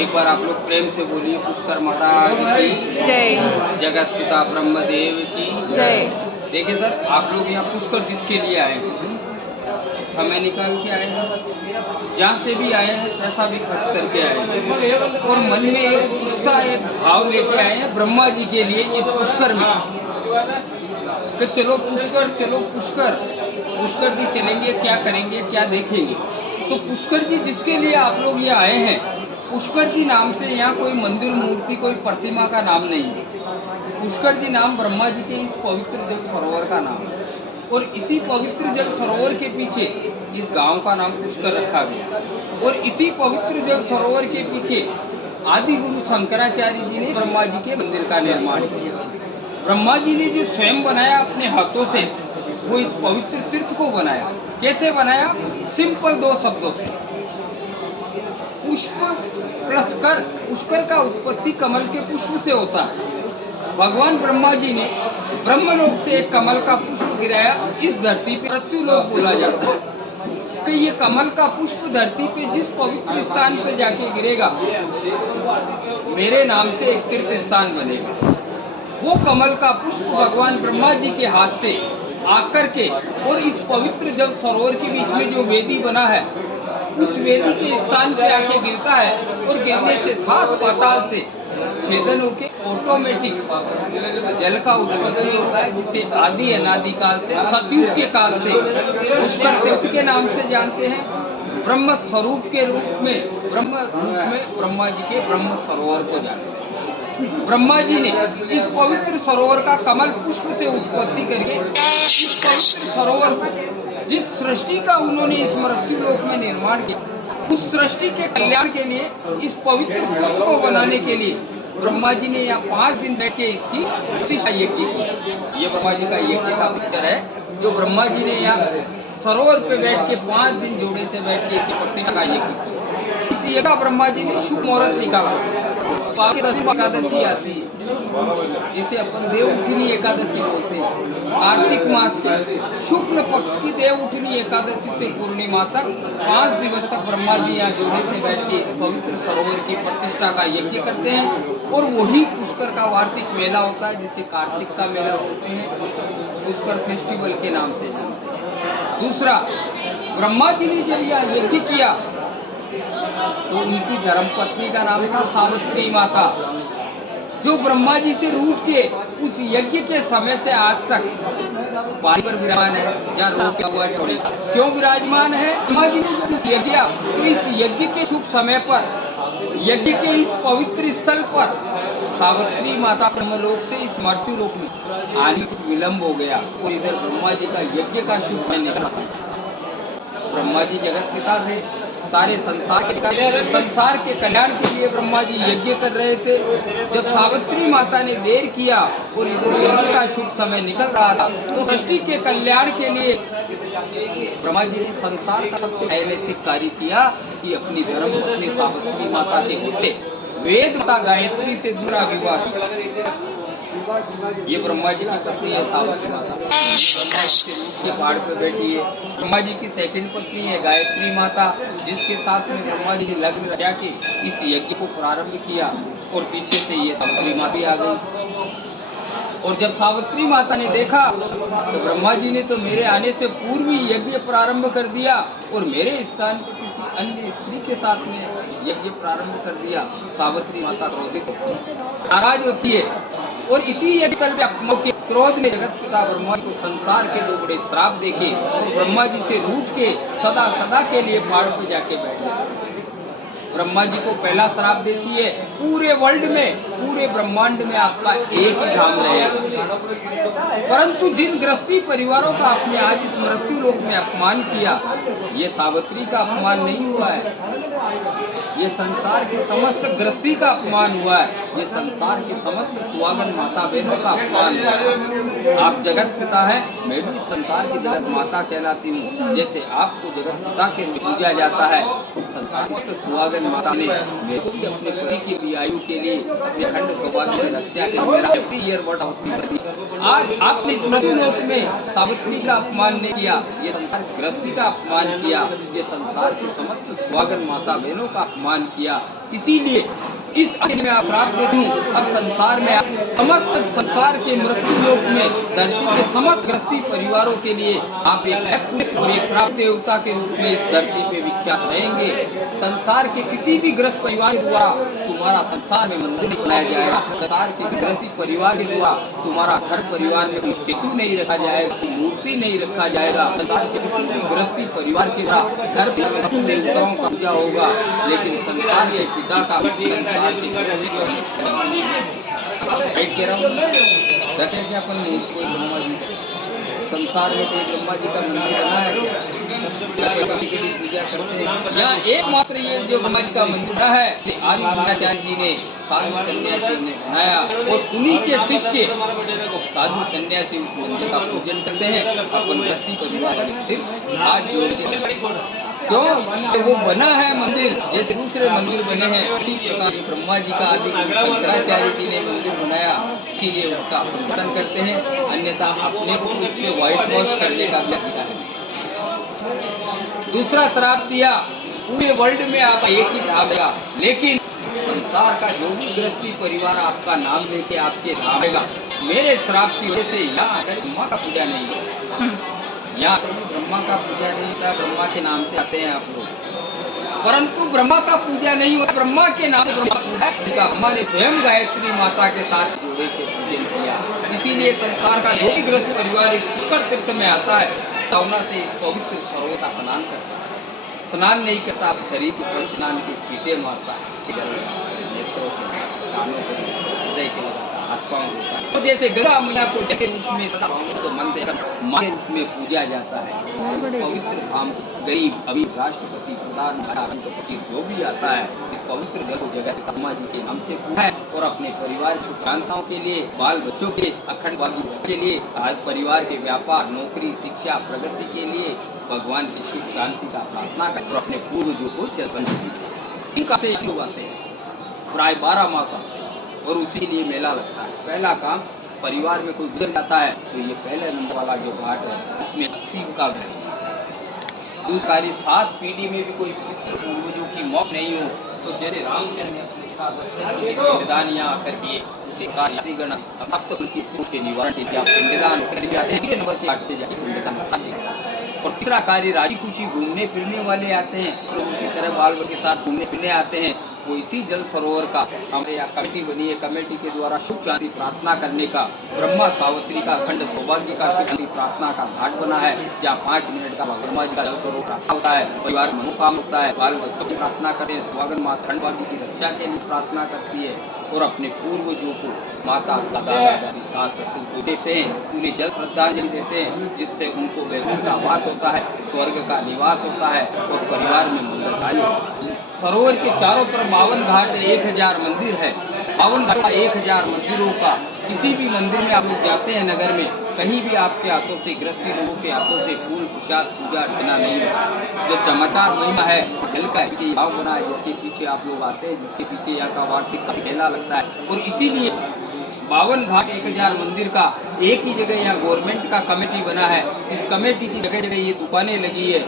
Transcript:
एक बार आप लोग प्रेम से बोलिए पुष्कर महाराज की जय। जगत पिता ब्रह्मदेव की जय। देखिए सर, आप लोग यहाँ पुष्कर किसके लिए आए हैं? समय निकाल के आए हैं, जहाँ से भी आए हैं पैसा भी खर्च करके आए हैं और मन में एक उत्साह एक भाव लेके आए हैं ब्रह्मा जी के लिए इस पुष्कर में कि चलो पुष्कर, चलो पुष्कर। पुष्कर जी चलेंगे, क्या करेंगे, क्या देखेंगे। तो पुष्कर जी जिसके लिए आप लोग ये आए हैं, पुष्कर जी नाम से यहाँ कोई मंदिर मूर्ति कोई प्रतिमा का नाम नहीं है। पुष्कर जी नाम ब्रह्मा जी के इस पवित्र जल सरोवर का नाम है और इसी पवित्र जल सरोवर के पीछे इस गांव का नाम पुष्कर रखा गया और इसी पवित्र जल सरोवर के पीछे आदि गुरु शंकराचार्य जी ने ब्रह्मा जी के मंदिर का निर्माण किया। ब्रह्मा जी ने जो स्वयं बनाया अपने हाथों से, वो इस पवित्र तीर्थ को बनाया। कैसे बनाया? सिंपल दो शब्दों से, पुष्प प्लस कर। पुष्कर का उत्पत्ति कमल के पुष्प से होता है। भगवान ब्रह्मा जी ने ब्रह्मलोक से एक कमल का पुष्प गिराया इस धरती पे। मृत्युलोक बोला जाता है कि ये कमल का पुष्प धरती पे जिस पवित्र स्थान पे जाके गिरेगा, मेरे नाम से एक तीर्थ स्थान बनेगा। वो कमल का पुष्प भगवान ब्रह्मा जी के हाथ से आकर के और इस पवित्र जल सरोवर के बीच में जो वेदी बना है, उस वेदी के स्थान पे आके गिरता है और गिरने से 7 पाताल से छेदन होके ऑटोमेटिक जल का उत्पत्ति होता है, जिसे आदि अनादि काल से, सतयुग के काल से पुष्कर तीर्थ के नाम से जानते हैं। ब्रह्म स्वरूप के रूप में, ब्रह्म रूप में ब्रह्मा जी के ब्रह्म सरोवर को जानते हैं। ब्रह्मा जी ने इस पवित्र सरोवर का कमल पुष्प से उत्पत्ति करके इस पवित्र सरोवर को, जिस सृष्टि का उन्होंने इस मृत्यु लोक में निर्माण किया, उस सृष्टि के कल्याण के लिए, इस पवित्र तीर्थ को बनाने के लिए ब्रह्मा जी ने यहाँ 5 दिन बैठ के इसकी प्रतिष्ठा यज्ञ की। ये ब्रह्मा जी का यज्ञ का पिक्चर है, जो ब्रह्मा जी ने यहाँ सरोवर पे बैठ के 5 दिन जोड़े से बैठ के इसकी प्रतिष्ठा का यज्ञ किया। इस यज्ञ का ब्रह्मा जी ने शुभ मुहूर्त निकाला। एकादशी आती है जिसे अपन देव उठनी एकादशी बोलते हैं। कार्तिक मास के शुक्ल पक्ष की देव उठनी एकादशी से पूर्णिमा तक 5 दिवस तक ब्रह्मा जी यहाँ जोड़े से बैठ के इस पवित्र सरोवर की प्रतिष्ठा का यज्ञ करते हैं और वही पुष्कर का वार्षिक मेला होता है, जिसे कार्तिक का मेला बोलते हैं, पुष्कर फेस्टिवल के नाम से जानते हैं। दूसरा, ब्रह्मा जी ने जब यह यज्ञ किया तो उनकी धर्मपत्नी का नाम था सावित्री माता, जो ब्रह्मा जी से रूठ के उस यज्ञ के समय से आज तक बारी पर विराजमान है। जहाँ रोक हुआ क्यों विराजमान है? ब्रह्मा जी ने जब यज्ञ, तो इस यज्ञ के शुभ समय पर, यज्ञ के इस पवित्र स्थल पर सावित्री माता ब्रह्मलोक से इस मृत्यु लोक में आने में विलम्ब हो गया और इधर ब्रह्मा जी का यज्ञ का शुभ निकला। ब्रह्मा जी जगत पिता थे, सारे संसार के कल्याण के लिए ब्रह्मा जी यज्ञ कर रहे थे। जब सावित्री माता ने देर किया और इधर यज्ञ का शुभ समय निकल रहा था, तो सृष्टि के कल्याण के लिए ब्रह्मा जी ने संसार का सबसे अनैतिक कार्य किया कि अपनी धर्म पत्नी सावित्री माता के होते वेद माता गायत्री से दूसरा विवाह। ये ब्रह्मा जी की पत्नी है सावित्री माता, के पहाड़ पे बैठी है। ब्रह्मा जी की सेकंड पत्नी है गायत्री माता, जिसके साथ में ब्रह्मा जी ने लग्न रचा के इस यज्ञ को प्रारंभ किया और पीछे से ये सावित्री माता भी आ गई। और जब सावित्री माता ने देखा तो ब्रह्मा जी ने तो मेरे आने से पूर्व ही यज्ञ प्रारंभ कर दिया और मेरे स्थान पर किसी अन्य स्त्री के साथ में यज्ञ प्रारंभ कर दिया। सावित्री माता क्रोधित नाराज होती है और इसी यज्ञ के क्रोध में जगत पिता ब्रह्मा जी को संसार के 2 बड़े श्राप देके ब्रह्मा जी से रूठ के सदा सदा के लिए पहाड़ पर जाके बैठ गए। ब्रह्मा जी को पहला श्राप देती है, पूरे वर्ल्ड में, पूरे ब्रह्मांड में आपका एक ही धाम रहेगा। परंतु जिन गृहस्थी परिवारों का आपने आज इस मृत्यु लोक में अपमान किया, ये सावित्री का अपमान नहीं हुआ है, ये संसार के समस्त गृहस्थी का अपमान हुआ है, ये संसार के समस्त सुहागन माता बहनों का अपमान हुआ है। आप जगत पिता हैं, मैं भी इस संसार की जगत माता कहलाती हूँ। जैसे आपको जगत पिता के पूजा जाता है, संसार के सुहागन सुहागन माता ने मेरे को भी अपने पति की भी आयु के लिए अपने खंड सौभाग्य में रक्षा के लिए मेरा ईयर बड़ा आज आपने इस मृत्युलोक में सावित्री का अपमान नहीं किया, ये संसार गृहस्थी का अपमान किया, ये संसार की समस्त सुहागन माता बहनों का अपमान किया। इसीलिए इस में आप श्राप देती हूँ। अब संसार में समस्त संसार के मृत्यु लोक में धरती के समस्त गृहस्थी परिवारों के लिए आप एक श्राप देवता के रूप में इस धरती पे विख्यात रहेंगे। संसार के किसी भी गृहस्थ परिवार के द्वारा तुम्हारा संसार में मंदिर बनाया जाएगा। संसार के गृहस्थी परिवार के द्वारा तुम्हारा घर परिवार में कोई स्टेचू नहीं रखा जाएगा, कोई मूर्ति नहीं रखा जाएगा। संसार के किसी भी गृहस्थी परिवार के द्वारा घर में देवताओं का पूजा होगा, लेकिन संसार के पिता का संसार के कह रहा हूँ क्या अपन कोई ब्रह्मा जी संसार में कोई ब्रह्मा जी का मंदिर बना है के लिए पूजा करते हैं। यहाँ एकमात्र ये जो ब्रह्मा जी का मंदिर है आदि शंकराचार्य जी ने साधु सन्यासी ने बनाया और उन्हीं के शिष्य साधु सन्यासी उस मंदिर का पूजन करते हैं। अपन गृहस्थी परिवार सिर्फ हाथ जोड़ते हैं। क्यों? तो वो बना है मंदिर जैसे दूसरे मंदिर बने हैं, उसी प्रकार ब्रह्मा जी का आदि शंकराचार्य जी ने मंदिर बनाया, इसीलिए उसका पूजन करते हैं। अन्यथा अपने को उस पे व्हाइट वॉश करने का भी अधिकार है। दूसरा श्राप दिया, पूरे वर्ल्ड में आपका एक ही धामेगा, लेकिन संसार का जो भी गृहस्थी परिवार आपका नाम लेके आपके धामेगा, मेरे श्राप की वजह से यहाँ ब्रह्मा का पूजा नहीं है। यहाँ ब्रह्मा का पूजा नहीं होता, ब्रह्मा के नाम से आते हैं आप लोग, परंतु ब्रह्मा का पूजा नहीं होता, ब्रह्मा के नाम से ब्रह्मा ने स्वयं गायत्री माता के साथ जोड़े से पूजन किया। इसीलिए संसार का जो भी गृहस्थ परिवार इस पुष्कर तीर्थ में आता है, तवना से इस पवित्र सरोवर का स्नान करता है। स्नान नहीं करता, शरीर के पंच स्नान के छींटे मारता है, नेत्रों के, कानों के, हृदय के हाथ पाँव होता है। तो जैसे गंगा मैया को के रूप में तो मंदिर माँ के रूप में पूजा जाता है। पवित्र धाम गरीब अभी राष्ट्रपति प्रधानमंत्री जो भी आता है इस पवित्र जगह ब्रह्मा जी के नाम से पूजा है और अपने परिवार की शांताओं के लिए, बाल बच्चों के अखंड भागी के लिए, परिवार के व्यापार, नौकरी, शिक्षा, प्रगति के लिए भगवान की सुख शांति का प्रार्थना कर और अपने पूर्वजों को इनका से आते हैं। प्राय 12 मास आते हैं और उसी लिए मेला लगता है। पहला काम परिवार में कोई गुजर जाता है तो ये पहले नंबर वाला जो घाट है इसमें अस्थि का दूसरा 7 पीढ़ी में भी कोई पूर्वजों की मौत नहीं हो तो जैसे रामचंद्र ने अपने पिंडदान यहाँ करके उसी कार्य भक्त के निवारण के लिए पिंडदान करके आते हैं। नंबर के काटते जाके पिंडदान और तीसरा कार्य राजी खुशी घूमने फिरने वाले आते हैं, लोगों की तरह बाल बच्चे के साथ घूमने फिरने आते हैं। वो इसी जल सरोवर का हमारे यहाँ कमेटी बनी है, कमेटी के द्वारा सुख शांति प्रार्थना करने का ब्रह्मा सावित्री का अखंड सौभाग्य का सुख शांति प्रार्थना का घाट बना है, जहाँ 5 मिनट का ब्रह्मा जी का जल सरोवर प्रार्थना होता है। परिवार मनोकाम होता है, बाल बच्चों की प्रार्थना करते हैं, सुहागन माता अखंड भाग्य की रक्षा के लिए प्रार्थना करती है और अपने पूर्वजों को माता दादा सास ससुर को देते हैं, उन्हें जल श्रद्धांजलि देते हैं, जिससे उनको वैकुंठ का वास होता है, स्वर्ग का निवास होता है और परिवार में मंगलकारी होता है। सरोवर के चारों तरफ 52 घाट 1000 मंदिर है। 52 घाट 1000 मंदिरों का किसी भी मंदिर में आप लोग जाते हैं नगर में, कहीं भी आपके हाथों से गृहस्थी लोगों के हाथों से फूल प्रसाद पूजा अर्चना नहीं होता। जो चमत्कार महिमा है जल का भाव बना है, जिसके पीछे आप लोग आते हैं, जिसके पीछे यहाँ का वार्षिक मेला लगता है। और इसीलिए 52 घाट 1000 मंदिर का एक ही जगह यहाँ गवर्नमेंट का कमेटी बना है। इस कमेटी की जगह जगह ये दुकानें लगी है,